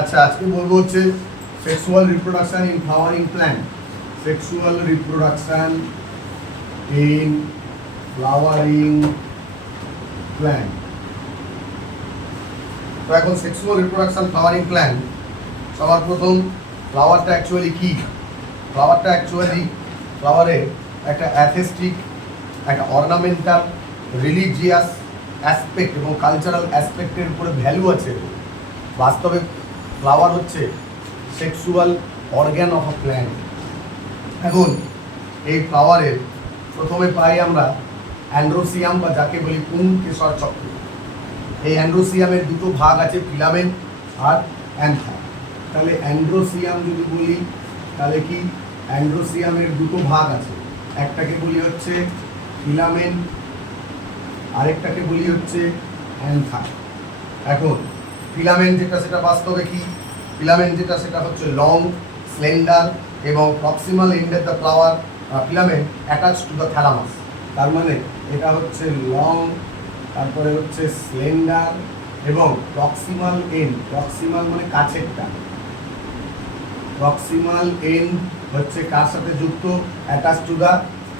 আচ্ছা, আজকে বলবো হচ্ছে sexual reproduction in flowering plant. Sexual reproduction in flowering plant. তো এখন সেক্সুয়াল রিপ্রোডাকশন ফ্লাওয়ারিং প্ল্যান্ট, সবার প্রথম ফ্লাওয়ারটা অ্যাকচুয়ালি কী? ফ্লাওয়ারটা অ্যাকচুয়ালি ফ্লাওয়ারের একটা অ্যাথেস্টিক, একটা অর্নামেন্টাল, রিলিজিয়াস অ্যাসপেক্ট এবং কালচারাল অ্যাসপেক্টের উপরে ভ্যালু আছে। বাস্তবে ফ্লাওয়ার হচ্ছে sexual organ of a plant. এখন এই ফ্লাওয়ারের প্রথমে পাই আমরা অ্যান্ড্রোসিয়াম, বা যাকে বলি পুংকেশর চক্র। এই অ্যান্ড্রোসিয়ামের দুটো ভাগ আছে, ফিলামেন্ট আর অ্যান্থার। তাহলে অ্যান্ড্রোসিয়াম যদি বলি তাহলে কি অ্যান্ড্রোসিয়ামের দুটো ভাগ আছে, একটাকে বলি হচ্ছে ফিলামেন্ট, আরেকটাকে বলি হচ্ছে অ্যান্থার। এখন ফিলামেন্ট যেটা সেটা বাস্তবে কি? ফিলামেন্ট যেটা সেটা হচ্ছে লং, স্লেন্ডার এবং proximal end of the flower filament attach to the thalamus. তার মানে এটা হচ্ছে লং, তারপরে হচ্ছে স্লেন্ডার এবং প্রক্সিমাল এন্ড। প্রক্সিমাল মানে কাছেরটা, প্রক্সিমাল এন্ড হচ্ছে কার সাথে যুক্ত? Attach to the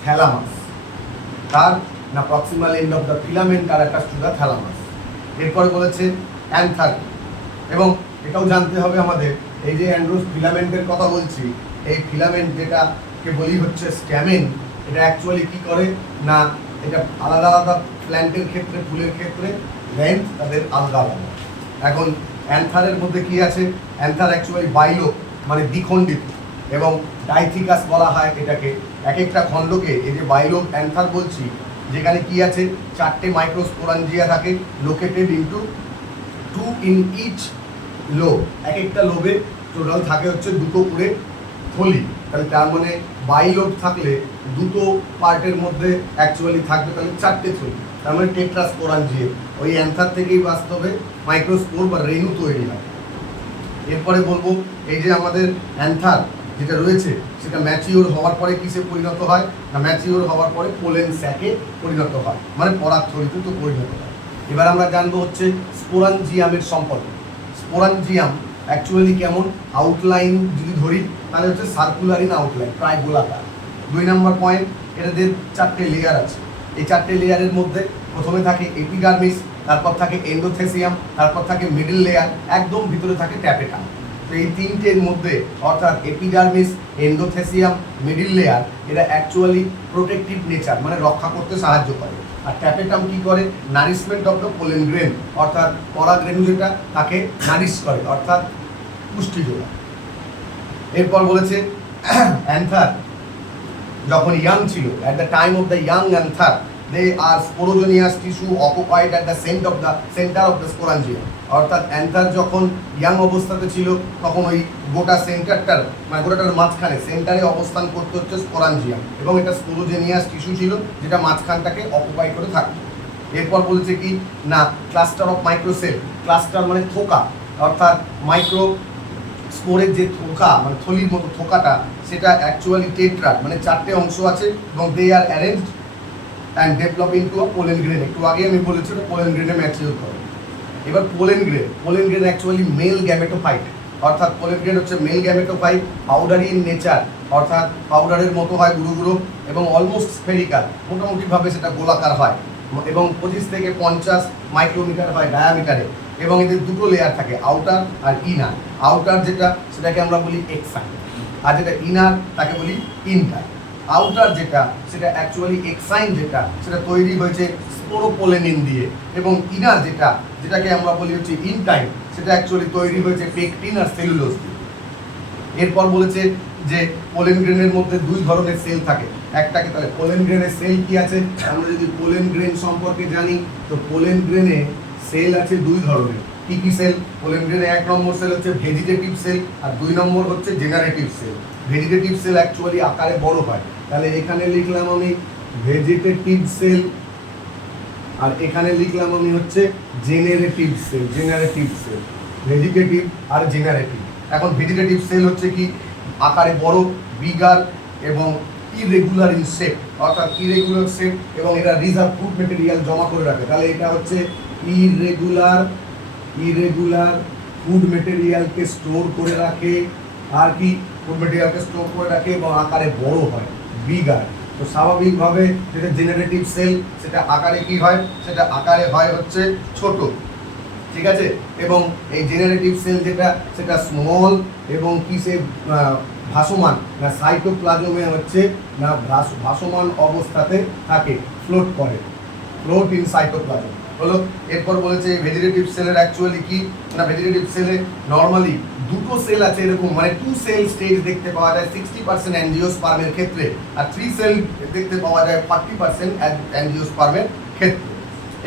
thalamus. তার না proximal end of the filament আর অ্যাটাচ টু দ্য থ্যালামাস। এরপরে বলেছে অ্যান্থার, এবং এটাও জানতে হবে আমাদের, এই যে অ্যান্ড্রোস ফিলামেন্টের কথা বলছি, এই ফিলামেন্ট যেটাকে বলি হচ্ছে স্ট্যামেন, এটা অ্যাকচুয়ালি কি করে না, এটা আলাদা আলাদা প্ল্যান্টের ক্ষেত্রে, ফুলের ক্ষেত্রে লেন্থ তাদের আলাদা আলাদা। এখন অ্যান্থারের মধ্যে কি আছে? অ্যান্থার অ্যাকচুয়ালি বাইলো মানে দ্বিখণ্ডিত, এবং ডাইথিকাস বলা হয় এটাকে। এক একটা খণ্ডকে, এই যে বাইলো অ্যান্থার বলছি, যেখানে কি আছে, 4টে মাইক্রোস্পোরাঞ্জিয়া থাকে, located into 2 in each lobe. এক একটা লোবে টোটাল থাকে হচ্ছে দুটো করে থলি। তাহলে তার মানে বাইলোব থাকলে দুটো পার্টের মধ্যে অ্যাকচুয়ালি থাকবে তাহলে 4টে থলি, তার মানে টেট্রাস্পোরাঞ্জিয়া। ওই অ্যান্থার থেকেই বাস্তবে মাইক্রোস্পোর বা রেণু তৈরি হয়। এরপরে বলবো, এই যে আমাদের অ্যান্থার যেটা রয়েছে সেটা ম্যাচিওর হওয়ার পরে কিসে পরিণত হয় না, ম্যাচিওর হওয়ার পরে পোলেন স্যাকে পরিণত হয়, মানে পরাগথলিতে তো পরিণত হয়। এবার আমরা জানবো হচ্ছে স্পোরাঞ্জিয়ামের সম্পর্কে। স্পোরাঞ্জিয়াম অ্যাকচুয়ালি কেমন? আউটলাইন যদি ধরি তাহলে হচ্ছে সার্কুলার ইন আউটলাইন, প্রায় গোলাকার। 2 নম্বর পয়েন্ট, এটাদের 4টে লেয়ার আছে। এই 4টে লেয়ারের মধ্যে প্রথমে থাকে এপিডার্মিস, তারপর থাকে এন্ডোথেসিয়াম, তারপর থাকে মিডল লেয়ার, একদম ভিতরে থাকে ট্যাপেটাম। তো এই তিনটের মধ্যে অর্থাৎ এপিডার্মিস, এন্ডোথেসিয়াম, মিডল লেয়ার, এরা অ্যাকচুয়ালি প্রোটেক্টিভ নেচার, মানে রক্ষা করতে সাহায্য করে। আর ট্যাপেটাম কি করে? Nourishment of the pollen grain, অর্থাৎ পরাগরেণু যেটা তাকে নারিশ করে, অর্থাৎ পুষ্টি যোগায়। এরপর বলেছে অ্যান্থার যখন ইয়াং ছিল, at the time of the young another they are sporogenous tissue occupied at the center of the sporangium। অর্থাৎ অ্যান্থার যখন ইয়াং অবস্থাতে ছিল তখন ওই গোটা সেন্টারটার, মানে গোটাটার মাঝখানে সেন্টারে অবস্থান করতে হচ্ছে স্পোরাঞ্জিয়াম, এবং এটা স্পোরোজেনিয়াস টিস্যু ছিল যেটা মাঝখানটাকে অকুপাই করে থাকতো। এরপর বলেছে কি না, ক্লাস্টার অফ মাইক্রোসেল। ক্লাস্টার মানে থোকা, অর্থাৎ মাইক্রো স্পোরের যে থোকা, মানে থলির মতো থোকাটা, সেটা অ্যাকচুয়ালি টেট্রাড, মানে 4টে অংশ আছে, এবং they are arranged and develop into a pollen grain. একটু আগে আমি বলেছি পোলেন গ্রেনে ম্যাচিওর করে। এবার pollen grain actually male gametophyte, অর্থাৎ পোলেন গ্রেন হচ্ছে male gametophyte, powdery in nature, অর্থাৎ পাউডারের মতো হয় গুঁড়ো গুঁড়ো, এবং অলমোস্ট স্ফেরিক্যাল, মোটামুটিভাবে সেটা গোলাকার হয়, এবং 25 থেকে 50 মাইক্রোমিটার হয় ডায়ামিটারে। এবং এদের দুটো লেয়ার থাকে, আউটার আর ইনার। আউটার যেটা সেটাকে আমরা বলি এক্সাইন, আর যেটা ইনার তাকে বলি ইনটার। আউটার যেটা সেটা অ্যাকচুয়ালি এক্সাইন, যেটা সেটা তৈরি হয়েছে স্পোরোপোলেনিন দিয়ে, এবং ইনার যেটাকে আমরা বলি হচ্ছে ইনটাইন, সেটা অ্যাকচুয়ালি তৈরি হয়েছে পেকটিন আর সেলুলোজ দিয়ে। এরপর বলেছে যে পোলেন গ্রেনের মধ্যে 2 ধরনের সেল থাকে। একটাকে, তাহলে পোলেন গ্রেনের সেল কি আছে? আমরা যদি পোলেন গ্রেন সম্পর্কে জানি, তো পোলেন গ্রেনে সেল আছে 2 ধরনের। কি কি সেল? পোলেন গ্রেনে 1 নম্বর সেল হচ্ছে ভেজিটেটিভ সেল, আর 2 নম্বর হচ্ছে generative cell. Vegetative cell actually আকারে বড় হয়, তাহলে এখানে লিখলাম আমি ভেজিটেটিভ সেল, আর এখানে লিখলাম আমি হচ্ছে জেনারেটিভ সেল। ভেজিটেটিভ আর জেনারেটিভ। এখন ভেজিটেটিভ সেল হচ্ছে কি, আকারে বড়, বিগার, এবং ইরেগুলার ইন শেপ, অর্থাৎ ইরেগুলার শেপ, এবং এরা রিজার্ভ ফুড মেটেরিয়াল জমা করে রাখে। তাহলে এটা হচ্ছে ইরেগুলার ফুড মেটেরিয়ালকে স্টোর করে রাখে, আর কি ফুড মেটেরিয়ালকে স্টোর করে রাখে এবং আকারে বড় হয়, বিগার। তো স্বাভাবিকভাবে যেটা জেনারেটিভ সেল সেটা আকারে কি হয়, সেটা আকারে হয় হচ্ছে ছোট, ঠিক আছে। এবং এই জেনারেটিভ সেল যেটা সেটা স্মল এবং কি সে ভাসমান না সাইটোপ্লাজমে হচ্ছে না ভাসমান অবস্থাতে থাকে, ফ্লোট করে, ফ্লোট ইন সাইটোপ্লাজম হলো। এরপর বলেছে ভেজিটেটিভ সেলের অ্যাকচুয়ালি কি না, ভেজিটেটিভ সেলে নর্মালি দুটো সেল আছে এরকম, মানে 2 সেল স্টেজ দেখতে পাওয়া যায় 60% অ্যাঞ্জিওস্পার্মের ক্ষেত্রে, আর 3 সেল দেখতে পাওয়া যায় 40% অ্যাঞ্জিওস্পার্মের ক্ষেত্রে।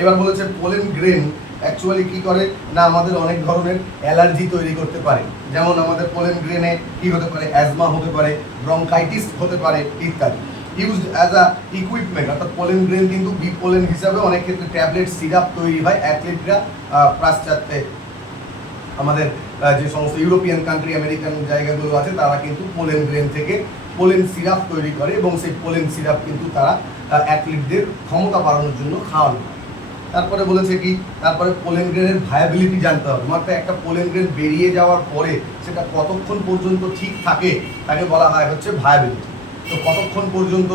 এবার বলেছে পোলেন গ্রেন অ্যাকচুয়ালি কি করে না, আমাদের অনেক ধরনের অ্যালার্জি তৈরি করতে পারে। যেমন আমাদের পোলেন গ্রেনে কি হতে পারে, অ্যাজমা হতে পারে, ব্রঙ্কাইটিস হতে পারে ইত্যাদি। ইউজড অ্যাজ আ ইকুইপমেন্ট, অর্থাৎ পোলেন গ্রেন কিন্তু বি পোলেন হিসাবে অনেক ক্ষেত্রে ট্যাবলেট সিরাপ তৈরি হয়। অ্যাথলিটরা পাশ্চাত্যে আমাদের যে সমস্ত ইউরোপিয়ান কান্ট্রি, আমেরিকান জায়গাগুলো আছে, তারা কিন্তু পোলেন গ্রেন থেকে পোলেন সিরাপ তৈরি করে এবং সেই পোলেন সিরাপ কিন্তু তারা অ্যাথলিটদের ক্ষমতা বাড়ানোর জন্য খাওয়ানো হয়। তারপরে বলেছে কি, তারপরে পোলেন গ্রেনের ভায়াবিলিটি জানতে হবে, মাত্র একটা পোলেন গ্রেন বেরিয়ে যাওয়ার পরে সেটা কতক্ষণ পর্যন্ত ঠিক থাকে তাকে বলা হয় হচ্ছে ভায়াবিলিটি। তো কতক্ষণ পর্যন্ত